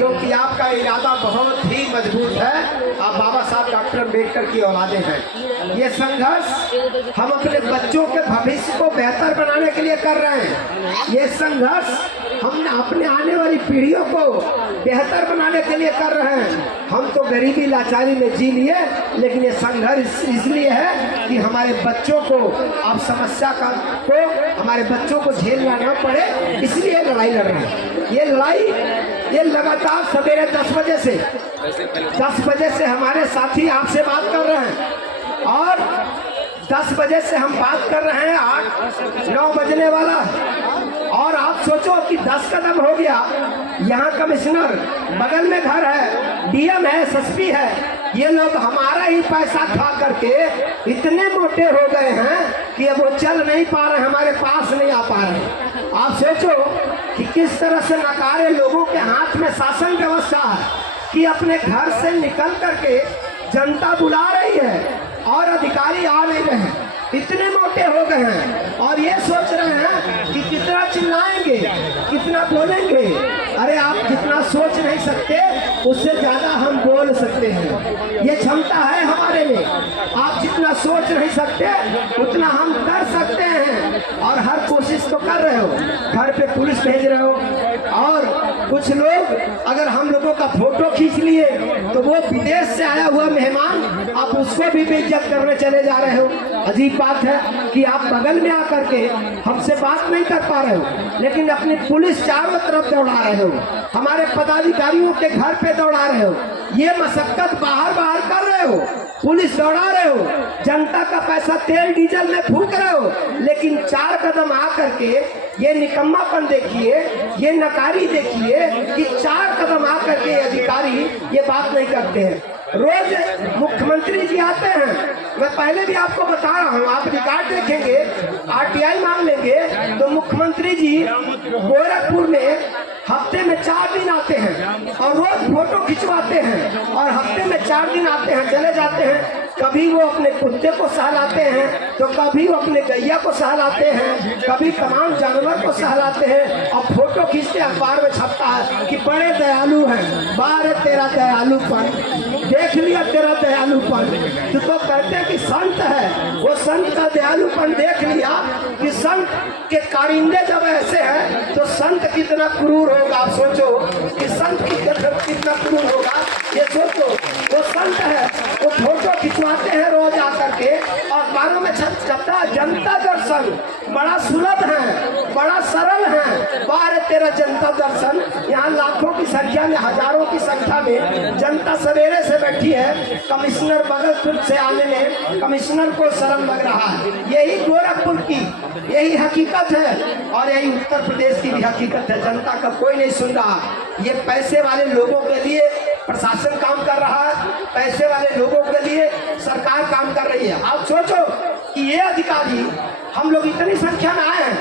क्योंकि आपका इरादा बहुत ही मजबूत है। आप बाबा साहब डॉक्टर अम्बेडकर की औलादे हैं। ये संघर्ष हम अपने बच्चों के भविष्य को बेहतर बनाने के लिए कर रहे हैं। ये संघर्ष हम अपने आने वाली पीढ़ियों को बेहतर बनाने के लिए कर रहे हैं। हम तो गरीबी लाचारी में जी लिए, लेकिन ये संघर्ष इसलिए है कि हमारे बच्चों को अब समस्या का हमारे बच्चों को झेलना न पड़े, इसलिए लड़ाई लड़ रहे हैं। ये लड़ाई ये लगातार सवेरे 10 बजे से हमारे साथी आपसे बात कर रहे हैं और 10 बजे से हम बात कर रहे हैं, 8-9 बजने वाला और आप सोचो कि 10 कदम हो गया। यहाँ कमिश्नर बगल में घर है, डीएम है, एसएसपी है, ये लोग हमारा ही पैसा खा करके इतने मोटे हो गए हैं कि अब वो चल नहीं पा रहे, हमारे पास नहीं आ पा रहे। आप सोचो कि किस तरह से नकारे लोगों के हाथ में शासन व्यवस्था है कि अपने घर से निकल करके जनता बुला रही है और अधिकारी आ नहीं रहे हैं, इतने मोटे हो गए हैं और ये सोच रहे हैं कि कितना चिल्लाएंगे, कितना बोलेंगे। अरे आप जितना सोच नहीं सकते उससे ज्यादा हम बोल सकते हैं, ये क्षमता है हमारे में। आप जितना सोच नहीं सकते उतना हम कर सकते हैं और हर कोशिश तो कर रहे हो। घर पे पुलिस भेज रहे हो और कुछ लोग अगर हम लोगों का फोटो खींच लिए तो वो विदेश से आया हुआ मेहमान आप उसको भी बेइज्जत करने चले जा रहे हो। अजीब बात है कि आप बगल में आकर के हमसे बात नहीं कर पा रहे हो, लेकिन अपनी पुलिस चारों तरफ दौड़ा रहे हो, हमारे पदाधिकारियों के घर पे दौड़ा रहे हो, ये मशक्कत बाहर कर रहे हो, पुलिस दौड़ा रहे हो, जनता का पैसा तेल डीजल में फूंक रहे हो, लेकिन 4 कदम आ करके ये निकम्मापन देखिए, ये नकारी देखिए कि 4 कदम आ करके अधिकारी ये बात नहीं करते हैं। रोज मुख्यमंत्री जी आते हैं, मैं पहले भी आपको बता रहा हूँ, आप रिकॉर्ड देखेंगे, आरटीआई मांग लेंगे तो मुख्यमंत्री जी गोरखपुर में हफ्ते में 4 दिन आते हैं और रोज फोटो खिंचवाते हैं और हफ्ते में 4 दिन आते हैं, चले जाते हैं। कभी वो अपने कुत्ते को सहलाते हैं तो कभी वो अपने गैया को सहलाते हैं, कभी तमाम जानवर को सहलाते हैं और फोटो खींचते अखबार में छपता है कि बड़े दयालु हैं। बारे तेरा दयालुपन देख लिया, तेरा दयालुपन तो कहते हैं कि संत है, वो संत का दयालुपन देख लिया कि संत के कारिंदे जब ऐसे हैं तो संत कितना क्रूर होगा। आप सोचो कि संत कितना क्रूर होगा, ये सोचो। वो संत है, वो फोटो खिंचवाते हैं रोज आकर के और अखबारों में छपता है जनता दर्शन, बड़ा सुलभ है, बड़ा सरल है। बाहर तेरा जनता दर्शन, यहाँ लाखों की संख्या में, हजारों की संख्या में जनता सवेरे से बैठी है, कमिश्नर बगल से आने में कमिश्नर को शर्म लग रहा है। यही गोरखपुर की यही हकीकत है और यही उत्तर प्रदेश की भी हकीकत है। जनता का कोई नहीं सुन रहा। ये पैसे वाले लोगों के लिए प्रशासन काम कर रहा है, पैसे वाले लोगों के लिए सरकार काम कर रही है। आप सोचो कि ये अधिकारी, हम लोग इतनी संख्या में आए हैं,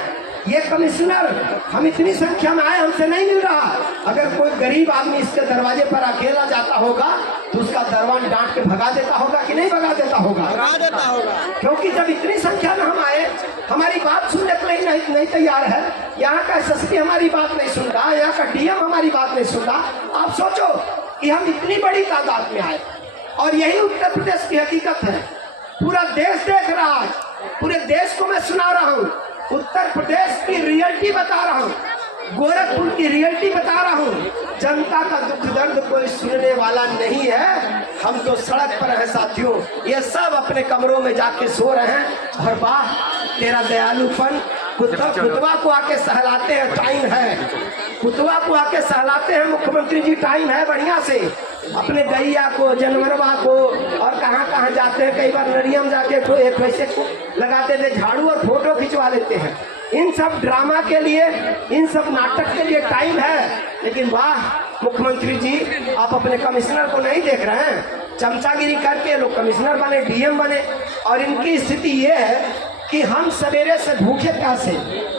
ये कमिश्नर हम इतनी संख्या में आए, हमसे नहीं मिल रहा। अगर कोई गरीब आदमी इसके दरवाजे पर अकेला जाता होगा तो उसका दरवाजा डांट के भगा देता होगा कि नहीं भगा देता होगा? भगा देता होगा, क्योंकि जब इतनी संख्या में हम आए, हमारी बात सुनने के लिए नहीं तैयार है। यहाँ का एसएसपी हमारी बात नहीं सुन रहा, यहाँ का डीएम हमारी बात नहीं सुन रहा। आप सोचो कि हम इतनी बड़ी तादाद में आए और यही उत्तर प्रदेश की हकीकत है। पूरा देश देख रहा है, पूरे देश को मैं सुना रहा हूँ, उत्तर प्रदेश की रियलिटी बता रहा हूँ, गोरखपुर की रियलिटी बता रहा हूँ। जनता का दुख दर्द कोई सुनने वाला नहीं है। हम तो सड़क पर हैं साथियों, ये सब अपने कमरों में जाके सो रहे हैं और वाह तेरा दयालुपन। कुतवा को आके सहलाते हैं, टाइम है, कुतवा को आके सहलाते हैं मुख्यमंत्री जी, टाइम है बढ़िया से। अपने गैया को, जानवरवा को और कहाँ जाते हैं, कई बार नरियम जाके तो एक पैसे को लगाते थे झाड़ू और फोटो खिंचवा लेते हैं। इन सब ड्रामा के लिए, इन सब नाटक के लिए टाइम है, लेकिन वाह मुख्यमंत्री जी आप अपने कमिश्नर को नहीं देख रहे हैं। चमचागिरी करके लोग कमिश्नर बने, डीएम बने और इनकी स्थिति ये है कि हम सवेरे से भूखे प्यासे,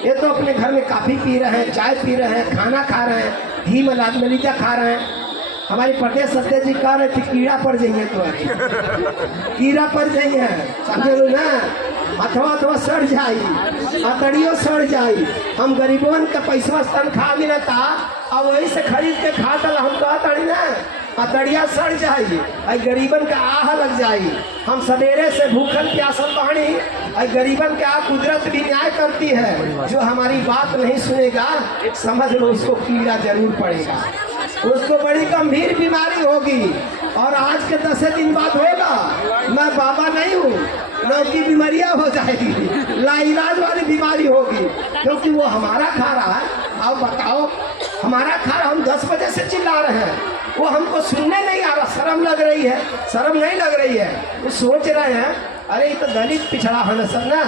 ये तो अपने घर में कॉफी पी रहे हैं, चाय पी रहे हैं, खाना खा रहे हैं, घी मलीदा खा रहे हैं, हमारी प्रदेश अध्यक्ष जी कह रहे थे कीड़ा पड़ जाइए, तो कीड़ा पड़ जाइए, समझ लो ना, अथवा सड़ जाई, अतड़ियों सड़ जाई। हम गरीबों का पैसा तनख्वाह मिलता अब वही से खरीद के खाता, हम कहता ना अतड़िया सड़ जाई, गरीबन के आह लग जाई। हम सवेरे से भूखन प्यासल पानी, गरीबन के आह कुदरत भी न्याय करती है। जो हमारी बात नहीं सुनेगा समझ लो उसको कीड़ा जरूर पड़ेगा, उसको बड़ी गंभीर बीमारी होगी। और आज के 10 दिन बाद होगा, मैं बाबा नहीं हूँ, लौकी बीमारियाँ हो जाएगी, लाइलाज वाली बीमारी होगी, क्योंकि वो हमारा खा रहा है। अब बताओ, हमारा खा रहा, हम 10 बजे से चिल्ला रहे हैं, वो हमको सुनने नहीं आ रहा, शर्म लग रही है, शर्म नहीं लग रही है। वो सोच रहे हैं अरे ये तो दलित पिछड़ा है सब ना,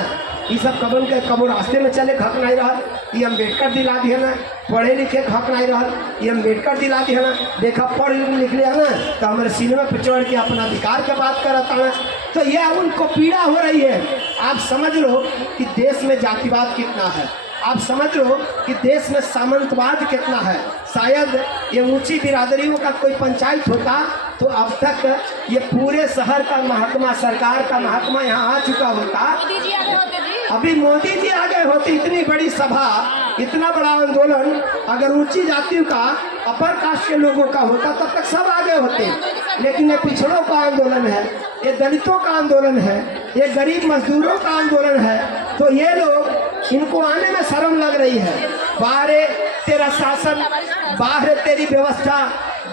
ये सब कबन के कबो रास्ते में चले खक नहीं रहा, ये अम्बेडकर दिला दिया ना, पढ़े लिखे खक नहीं रहा, ये अम्बेडकर दिला दिया ना, देखा पढ़ लिख लिया ना तो हमारे सिनेमा पर चढ़ के अपना अधिकार की बात करता है। तो ये उनको पीड़ा हो रही है। आप समझ लो कि देश में जातिवाद कितना है, आप समझ लो कि देश में सामंतवाद कितना है। शायद ये ऊंची बिरादरियों का कोई पंचायत होता तो अब तक ये पूरे शहर का महकमा, सरकार का महकमा यहाँ आ चुका होता। अभी मोदी जी आ गए होते, इतनी बड़ी सभा, इतना बड़ा आंदोलन अगर ऊंची जातियों का, अपर कास्ट के लोगों का होता तब तक सब आगे होते। लेकिन ये पिछड़ों का आंदोलन है, ये दलितों का आंदोलन है, ये गरीब मजदूरों का आंदोलन है, तो ये लोग, इनको आने में शर्म लग रही है। बाहर तेरा शासन, बाहर तेरी व्यवस्था,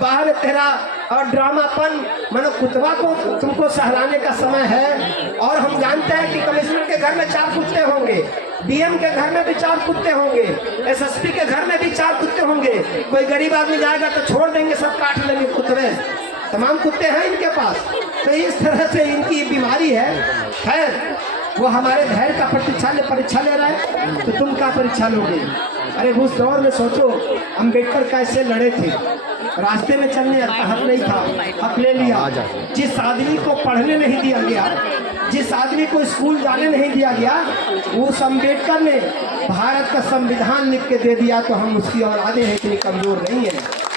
बाहर तेरा और ड्रामापन, मानो कुतवा को तुमको सहलाने का समय है। और हम जानते हैं कि कमिश्नर के घर में 4 कुत्ते होंगे, डीएम के घर में भी 4 कुत्ते होंगे, एसएसपी के घर में भी 4 कुत्ते होंगे। कोई गरीब आदमी जाएगा तो छोड़ देंगे, सब काट लेंगे कुत्ते, तमाम कुत्ते हैं इनके पास। तो इस तरह से इनकी बीमारी है। खैर, वो हमारे धैर्य का परीक्षा ले रहा है, तो तुम क्या परीक्षा लोगे? अरे उस दौर में सोचो अम्बेडकर कैसे लड़े थे, रास्ते में चलने का हक नहीं था, हक ले लिया। जिस आदमी को पढ़ने नहीं दिया गया, जिस आदमी को स्कूल जाने नहीं दिया गया, उस अम्बेडकर ने भारत का संविधान लिख के दे दिया। तो हम उसकी औलादे हैं, इतनी कमजोर नहीं है।